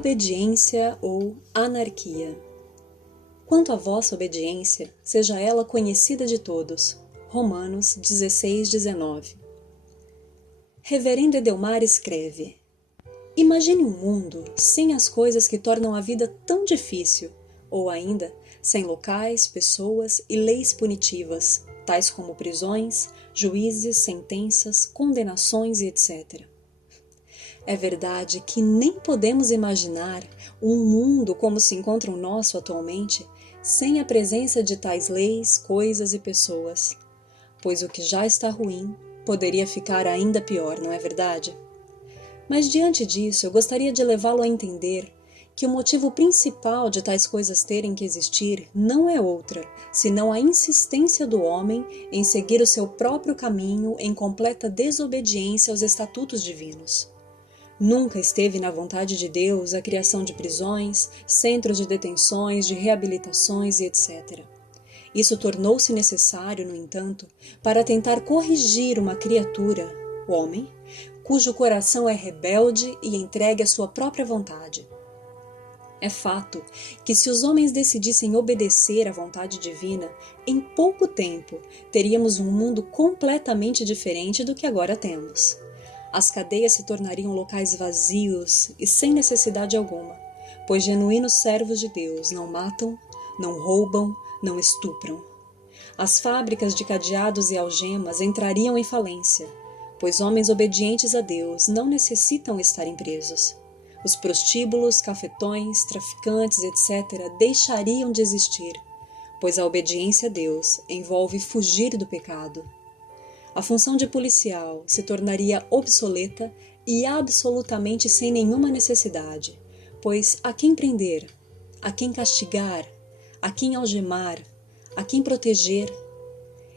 Obediência ou anarquia. Quanto à vossa obediência, seja ela conhecida de todos. Romanos 16:19. Reverendo Edelmar escreve: imagine um mundo sem as coisas que tornam a vida tão difícil, ou ainda, sem locais, pessoas e leis punitivas, tais como prisões, juízes, sentenças, condenações e etc. É verdade que nem podemos imaginar um mundo como se encontra o nosso atualmente, sem a presença de tais leis, coisas e pessoas, pois o que já está ruim poderia ficar ainda pior, não é verdade? Mas diante disso, eu gostaria de levá-lo a entender que o motivo principal de tais coisas terem que existir não é outra, senão a insistência do homem em seguir o seu próprio caminho em completa desobediência aos estatutos divinos. Nunca esteve na vontade de Deus a criação de prisões, centros de detenções, de reabilitações e etc. Isso tornou-se necessário, no entanto, para tentar corrigir uma criatura, o homem, cujo coração é rebelde e entregue à sua própria vontade. É fato que se os homens decidissem obedecer à vontade divina, em pouco tempo teríamos um mundo completamente diferente do que agora temos. As cadeias se tornariam locais vazios e sem necessidade alguma, pois genuínos servos de Deus não matam, não roubam, não estupram. As fábricas de cadeados e algemas entrariam em falência, pois homens obedientes a Deus não necessitam estarem presos. Os prostíbulos, cafetões, traficantes, etc. deixariam de existir, pois a obediência a Deus envolve fugir do pecado. A função de policial se tornaria obsoleta e absolutamente sem nenhuma necessidade, pois a quem prender, a quem castigar, a quem algemar, a quem proteger?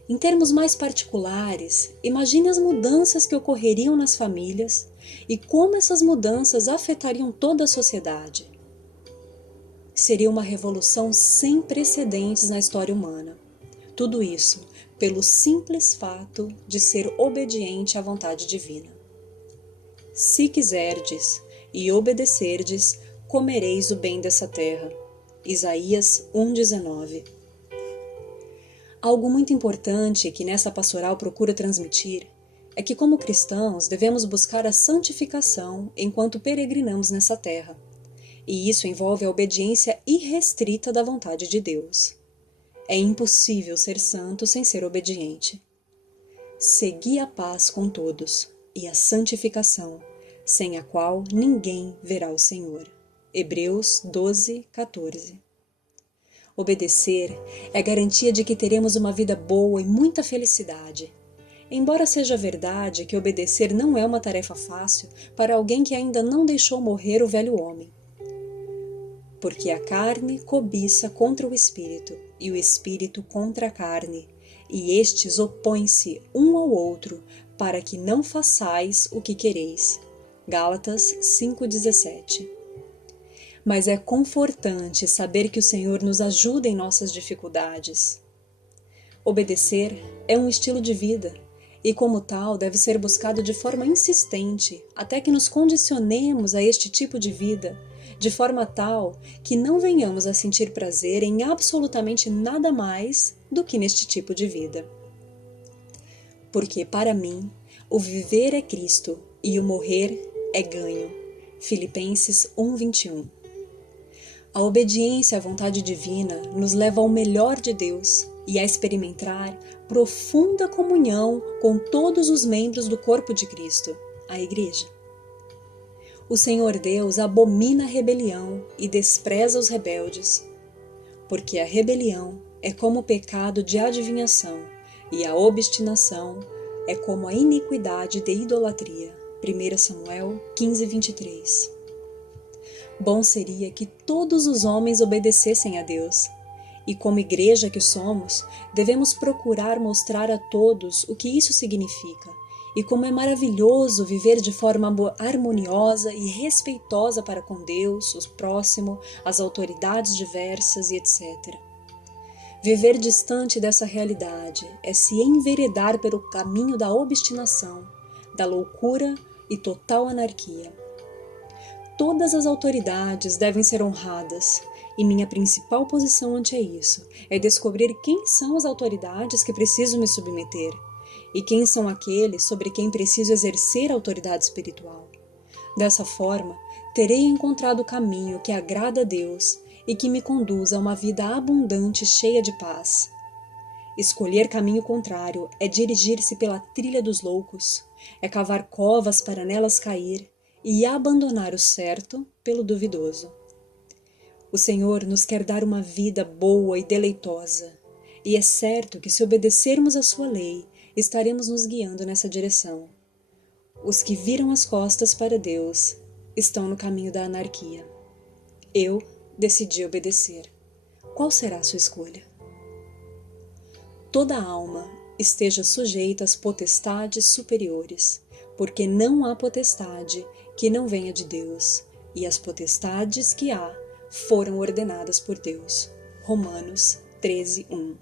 Em termos mais particulares, imagine as mudanças que ocorreriam nas famílias e como essas mudanças afetariam toda a sociedade. Seria uma revolução sem precedentes na história humana. Tudo isso pelo simples fato de ser obediente à vontade divina. Se quiserdes e obedecerdes, comereis o bem dessa terra. Isaías 1:19. Algo muito importante que nessa pastoral procura transmitir é que, como cristãos, devemos buscar a santificação enquanto peregrinamos nessa terra, e isso envolve a obediência irrestrita da vontade de Deus. É impossível ser santo sem ser obediente. Segui a paz com todos e a santificação, sem a qual ninguém verá o Senhor. Hebreus 12:14. Obedecer é garantia de que teremos uma vida boa e muita felicidade. Embora seja verdade que obedecer não é uma tarefa fácil para alguém que ainda não deixou morrer o velho homem. Porque a carne cobiça contra o espírito, e o espírito contra a carne, e estes opõem-se um ao outro, para que não façais o que quereis. Gálatas 5:17. Mas é confortante saber que o Senhor nos ajuda em nossas dificuldades. Obedecer é um estilo de vida, e como tal deve ser buscado de forma insistente, até que nos condicionemos a este tipo de vida, de forma tal que não venhamos a sentir prazer em absolutamente nada mais do que neste tipo de vida. Porque para mim, o viver é Cristo e o morrer é ganho. Filipenses 1:21. A obediência à vontade divina nos leva ao melhor de Deus e a experimentar profunda comunhão com todos os membros do corpo de Cristo, a Igreja. O Senhor Deus abomina a rebelião e despreza os rebeldes, porque a rebelião é como o pecado de adivinhação e a obstinação é como a iniquidade de idolatria. 1 Samuel 15:23. Bom seria que todos os homens obedecessem a Deus, e como igreja que somos, devemos procurar mostrar a todos o que isso significa, e como é maravilhoso viver de forma harmoniosa e respeitosa para com Deus, o próximo, as autoridades diversas e etc. Viver distante dessa realidade é se enveredar pelo caminho da obstinação, da loucura e total anarquia. Todas as autoridades devem ser honradas, e minha principal posição ante isso é descobrir quem são as autoridades que preciso me submeter, e quem são aqueles sobre quem preciso exercer autoridade espiritual. Dessa forma, terei encontrado o caminho que agrada a Deus e que me conduz a uma vida abundante e cheia de paz. Escolher caminho contrário é dirigir-se pela trilha dos loucos, é cavar covas para nelas cair e abandonar o certo pelo duvidoso. O Senhor nos quer dar uma vida boa e deleitosa, e é certo que se obedecermos à sua lei, estaremos nos guiando nessa direção. Os que viram as costas para Deus estão no caminho da anarquia. Eu decidi obedecer. Qual será a sua escolha? Toda alma esteja sujeita às potestades superiores, porque não há potestade que não venha de Deus, e as potestades que há foram ordenadas por Deus. Romanos 13:1.